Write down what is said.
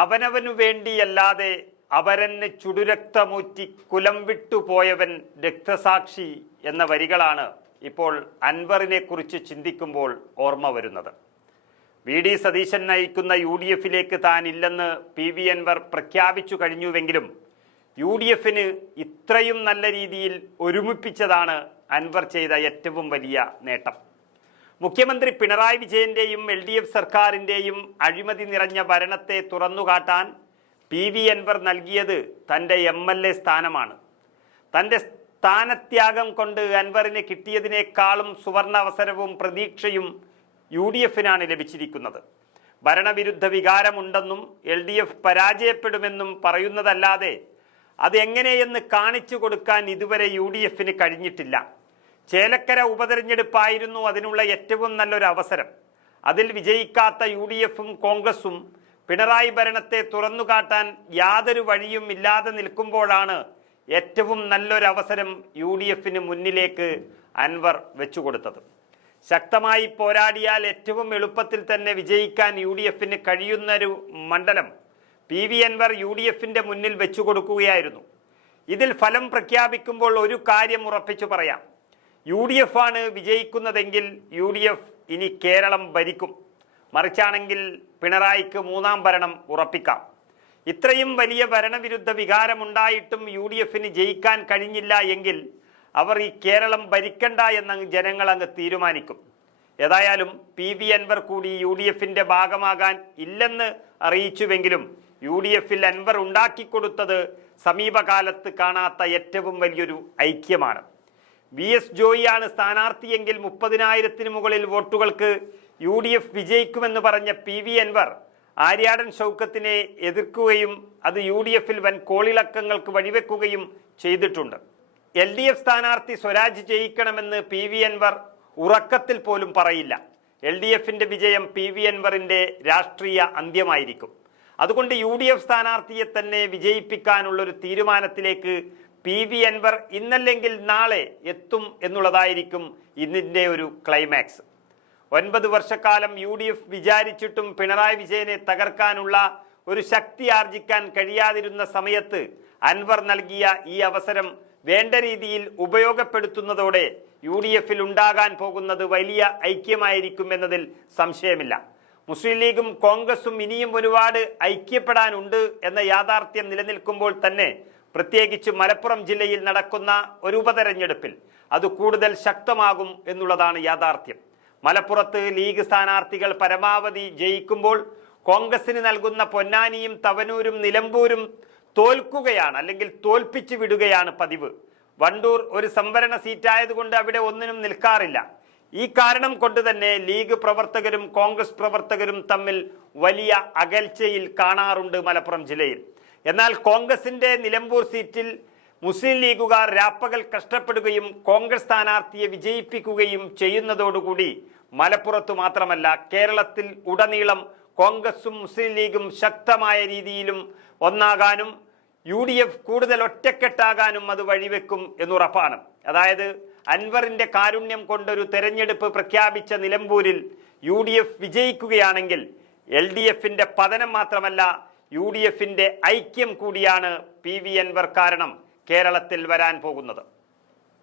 അവനവനു വേണ്ടിയല്ലാതെ അവരന് ചുടുരക്തമൂറ്റി കുലം വിട്ടുപോയവൻ രക്തസാക്ഷി എന്ന വരികളാണ് ഇപ്പോൾ അൻവറിനെ കുറിച്ച് ചിന്തിക്കുമ്പോൾ ഓർമ്മ വരുന്നത്. വി ഡി സതീശൻ നയിക്കുന്ന UDF-ലേക്ക് താൻ ഇല്ലെന്ന് PV അൻവർ പ്രഖ്യാപിച്ചു കഴിഞ്ഞുവെങ്കിലും UDF-ന് ഇത്രയും നല്ല രീതിയിൽ ഒരുമിപ്പിച്ചതാണ് അൻവർ ചെയ്ത ഏറ്റവും വലിയ നേട്ടം. മുഖ്യമന്ത്രി പിണറായി വിജയന്റെയും LDF സർക്കാരിൻ്റെയും അഴിമതി നിറഞ്ഞ ഭരണത്തെ തുറന്നുകാട്ടാൻ PV അൻവർ നൽകിയത് തൻ്റെ MLA സ്ഥാനമാണ്. തൻ്റെ സ്ഥാനത്യാഗം കൊണ്ട് അൻവറിന് കിട്ടിയതിനേക്കാളും സുവർണ അവസരവും പ്രതീക്ഷയും UDF-നാണ് ലഭിച്ചിരിക്കുന്നത്. ഭരണവിരുദ്ധ വികാരമുണ്ടെന്നും LDF പരാജയപ്പെടുമെന്നും പറയുന്നതല്ലാതെ അതെങ്ങനെയെന്ന് കാണിച്ചു കൊടുക്കാൻ ഇതുവരെ UDF-ന് കഴിഞ്ഞിട്ടില്ല. ചേലക്കര ഉപതെരഞ്ഞെടുപ്പായിരുന്നു അതിനുള്ള ഏറ്റവും നല്ലൊരു അവസരം. അതിൽ വിജയിക്കാത്ത UDF-ഉം കോൺഗ്രസും പിണറായി ഭരണത്തെ തുറന്നുകാട്ടാൻ യാതൊരു വഴിയും ഇല്ലാതെ നിൽക്കുമ്പോഴാണ് ഏറ്റവും നല്ലൊരവസരം UDF-ന് മുന്നിലേക്ക് അൻവർ വെച്ചുകൊടുത്തത്. ശക്തമായി പോരാടിയാൽ ഏറ്റവും എളുപ്പത്തിൽ തന്നെ വിജയിക്കാൻ UDF-ന് കഴിയുന്നൊരു മണ്ഡലം PV അൻവർ UDF-ന്റെ മുന്നിൽ വെച്ചുകൊടുക്കുകയായിരുന്നു. ഇതിൽ ഫലം പ്രഖ്യാപിക്കുമ്പോൾ ഒരു കാര്യം ഉറപ്പിച്ചു പറയാം. UDF ആണ് വിജയിക്കുന്നതെങ്കിൽ UDF ഇനി കേരളം ഭരിക്കും. മറിച്ചാണെങ്കിൽ പിണറായിക്ക് മൂന്നാം ഭരണം ഉറപ്പിക്കാം. ഇത്രയും വലിയ ഭരണവിരുദ്ധ വികാരമുണ്ടായിട്ടും UDF-ന് ജയിക്കാൻ കഴിഞ്ഞില്ല എങ്കിൽ അവർ ഈ കേരളം ഭരിക്കണ്ട എന്ന് ജനങ്ങൾ അങ്ങ് തീരുമാനിക്കും. ഏതായാലും PV അൻവർ കൂടി UDF-ന്റെ ഭാഗമാകാൻ ഇല്ലെന്ന് അറിയിച്ചുവെങ്കിലും UDF-ൽ അൻവർ ഉണ്ടാക്കിക്കൊടുത്തത് സമീപകാലത്ത് കാണാത്ത ഏറ്റവും വലിയൊരു ഐക്യമാണ്. VS ജോയിയാണ് സ്ഥാനാർത്ഥിയെങ്കിൽ 30,000-ന് മുകളിൽ വോട്ടുകൾക്ക് UDF വിജയിക്കുമെന്ന് പറഞ്ഞ PV അൻവർ ആര്യാടൻ ഷൗക്കത്തിനെ എതിർക്കുകയും അത് UDF-ൽ വൻ കോളിളക്കങ്ങൾക്ക് വഴിവെക്കുകയും ചെയ്തിട്ടുണ്ട്. LDF സ്ഥാനാർത്ഥി സ്വരാജ് ജയിക്കണമെന്ന് PV അൻവർ ഉറക്കത്തിൽ പോലും പറയില്ല. LDF-ന്റെ വിജയം PV അൻവറിന്റെ രാഷ്ട്രീയ അന്ത്യമായിരിക്കും. അതുകൊണ്ട് UDF സ്ഥാനാർത്ഥിയെ തന്നെ വിജയിപ്പിക്കാനുള്ളൊരു തീരുമാനത്തിലേക്ക് PV അൻവർ ഇന്നല്ലെങ്കിൽ നാളെ എത്തും എന്നുള്ളതായിരിക്കും ഇതിൻ്റെ ഒരു ക്ലൈമാക്സ്. 9 വർഷക്കാലം UDF വിചാരിച്ചിട്ടും പിണറായി വിജയനെ തകർക്കാനുള്ള ഒരു ശക്തി ആർജിക്കാൻ കഴിയാതിരുന്ന സമയത്ത് അൻവർ നൽകിയ ഈ അവസരം വേണ്ട രീതിയിൽ ഉപയോഗപ്പെടുത്തുന്നതോടെ UDF-ൽ ഉണ്ടാകാൻ പോകുന്നത് വലിയ ഐക്യമായിരിക്കും എന്നതിൽ സംശയമില്ല. മുസ്ലിം ലീഗും കോൺഗ്രസും ഇനിയും ഒരുപാട് ഐക്യപ്പെടാനുണ്ട് എന്ന യാഥാർത്ഥ്യം നിലനിൽക്കുമ്പോൾ തന്നെ പ്രത്യേകിച്ച് മലപ്പുറം ജില്ലയിൽ നടക്കുന്ന ഒരു ഉപതെരഞ്ഞെടുപ്പിൽ അത് കൂടുതൽ ശക്തമാകും എന്നുള്ളതാണ് യാഥാർത്ഥ്യം. മലപ്പുറത്ത് ലീഗ് സ്ഥാനാർത്ഥികൾ പരമാവധി ജയിക്കുമ്പോൾ കോൺഗ്രസിന് നൽകുന്ന പൊന്നാനിയും തവനൂരും നിലമ്പൂരും തോൽക്കുകയാണ്, അല്ലെങ്കിൽ തോൽപ്പിച്ചു വിടുകയാണ് പതിവ്. വണ്ടൂർ ഒരു സംവരണ സീറ്റായതുകൊണ്ട് അവിടെ ഒന്നിനും നിൽക്കാറില്ല. ഈ കാരണം കൊണ്ട് തന്നെ ലീഗ് പ്രവർത്തകരും കോൺഗ്രസ് പ്രവർത്തകരും തമ്മിൽ വലിയ അകൽച്ചയിൽ കാണാറുണ്ട് മലപ്പുറം ജില്ലയിൽ. എന്നാൽ കോൺഗ്രസിന്റെ നിലമ്പൂർ സീറ്റിൽ മുസ്ലിം ലീഗുകാർ രാപ്പകൽ കഷ്ടപ്പെടുകയും കോൺഗ്രസ് സ്ഥാനാർത്ഥിയെ വിജയിപ്പിക്കുകയും ചെയ്യുന്നതോടുകൂടി മലപ്പുറത്ത് മാത്രമല്ല കേരളത്തിൽ ഉടനീളം കോൺഗ്രസും മുസ്ലിം ലീഗും ശക്തമായ രീതിയിലും ഒന്നാകാനും UDF കൂടുതൽ ഒറ്റക്കെട്ടാകാനും അത് വഴിവെക്കും എന്നുറപ്പാണ്. അതായത് അൻവറിന്റെ കാരുണ്യം കൊണ്ടൊരു തെരഞ്ഞെടുപ്പ് പ്രഖ്യാപിച്ച നിലമ്പൂരിൽ UDF വിജയിക്കുകയാണെങ്കിൽ LDF-ന്റെ പതനം മാത്രമല്ല UDF-ന്റെ ഐക്യം കൂടിയാണ് PV അൻവർ കാരണം കേരളത്തിൽ വരാൻ പോകുന്നത്.